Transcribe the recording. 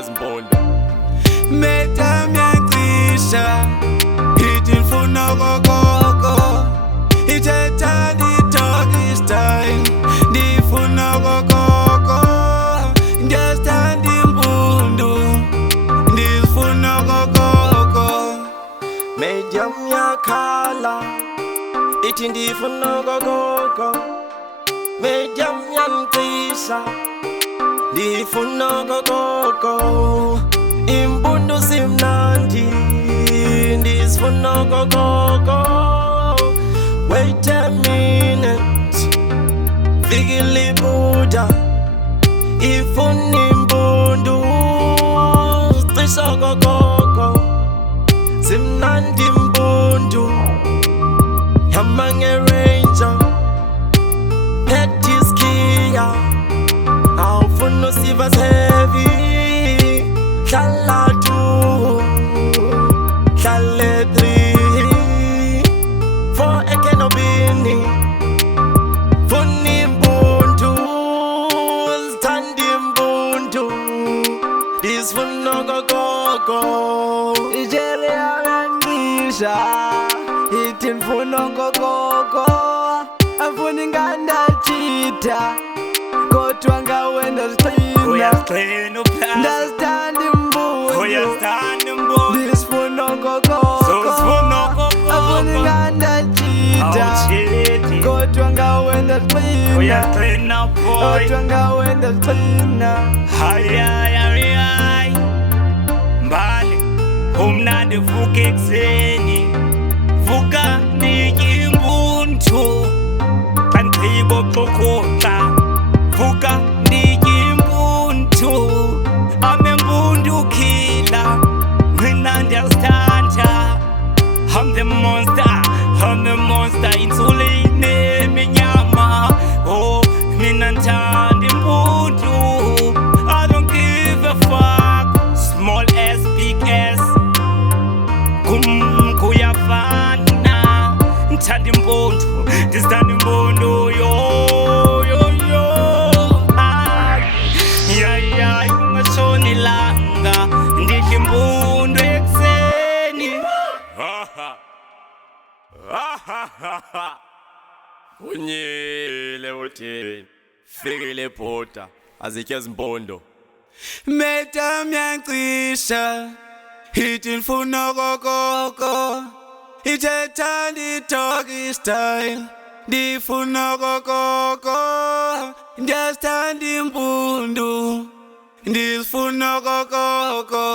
Ezimpondo. Metamyancisha ithi ngifuna okokoko, ithethani talkie style, ndifuna okokoko, ndiyazithanda impundu, ndifuna okokoko. Medium yakhala ithi ndifuna okokoko, medium yancisha ndifuna okokoko, impundu simnandi ndifuna okokoko. Wait a minute, Vigili Buddha ifuna impundu, cisha okokoko, simnandi impundu, yamange ranger, petty skier, awufuna sivas heavy, hlala 2, hlale 3, 4 ekenobini, funa impundu, zithanda impundu, ndifuna okokoko. Ijele yangisha ithi ngifuna okokoko, afuna ingane ndachitha kodwa ngawe ndazigcina, Uyazigcina uplaza, ndazithanda impundu, uyazithanda impundu, ndifuna okokoko, afuna ingane ndachitha awutshithi, kodwa ngawe ndazigcina, uyazigcina boy. kodwa ngawe ndazigcina. Hayi mbali umnandi vuka ekuseni, vuka nitye impundu, xa ndiyiboxokoxa vuka nitye impundu, amempundu khila mina ndiyazithanda. I'm the monster, insulin eminyama, oh mina ndithanda impundu. I don't give a fuck, small s, big s, kuyafana. Ndithanda impundu, ndizithanda impundu, yo. Yayi kungatshoni ilanga, ndidla impundu ekuseni. Unyile uthini, Vigili Buddha azitye Ezimpondo. Metamyancisha ithi ngifuna okokoko, ithethani talkie style, ndifuna okokoko, ndiyazithanda impundu, ndifuna okokoko.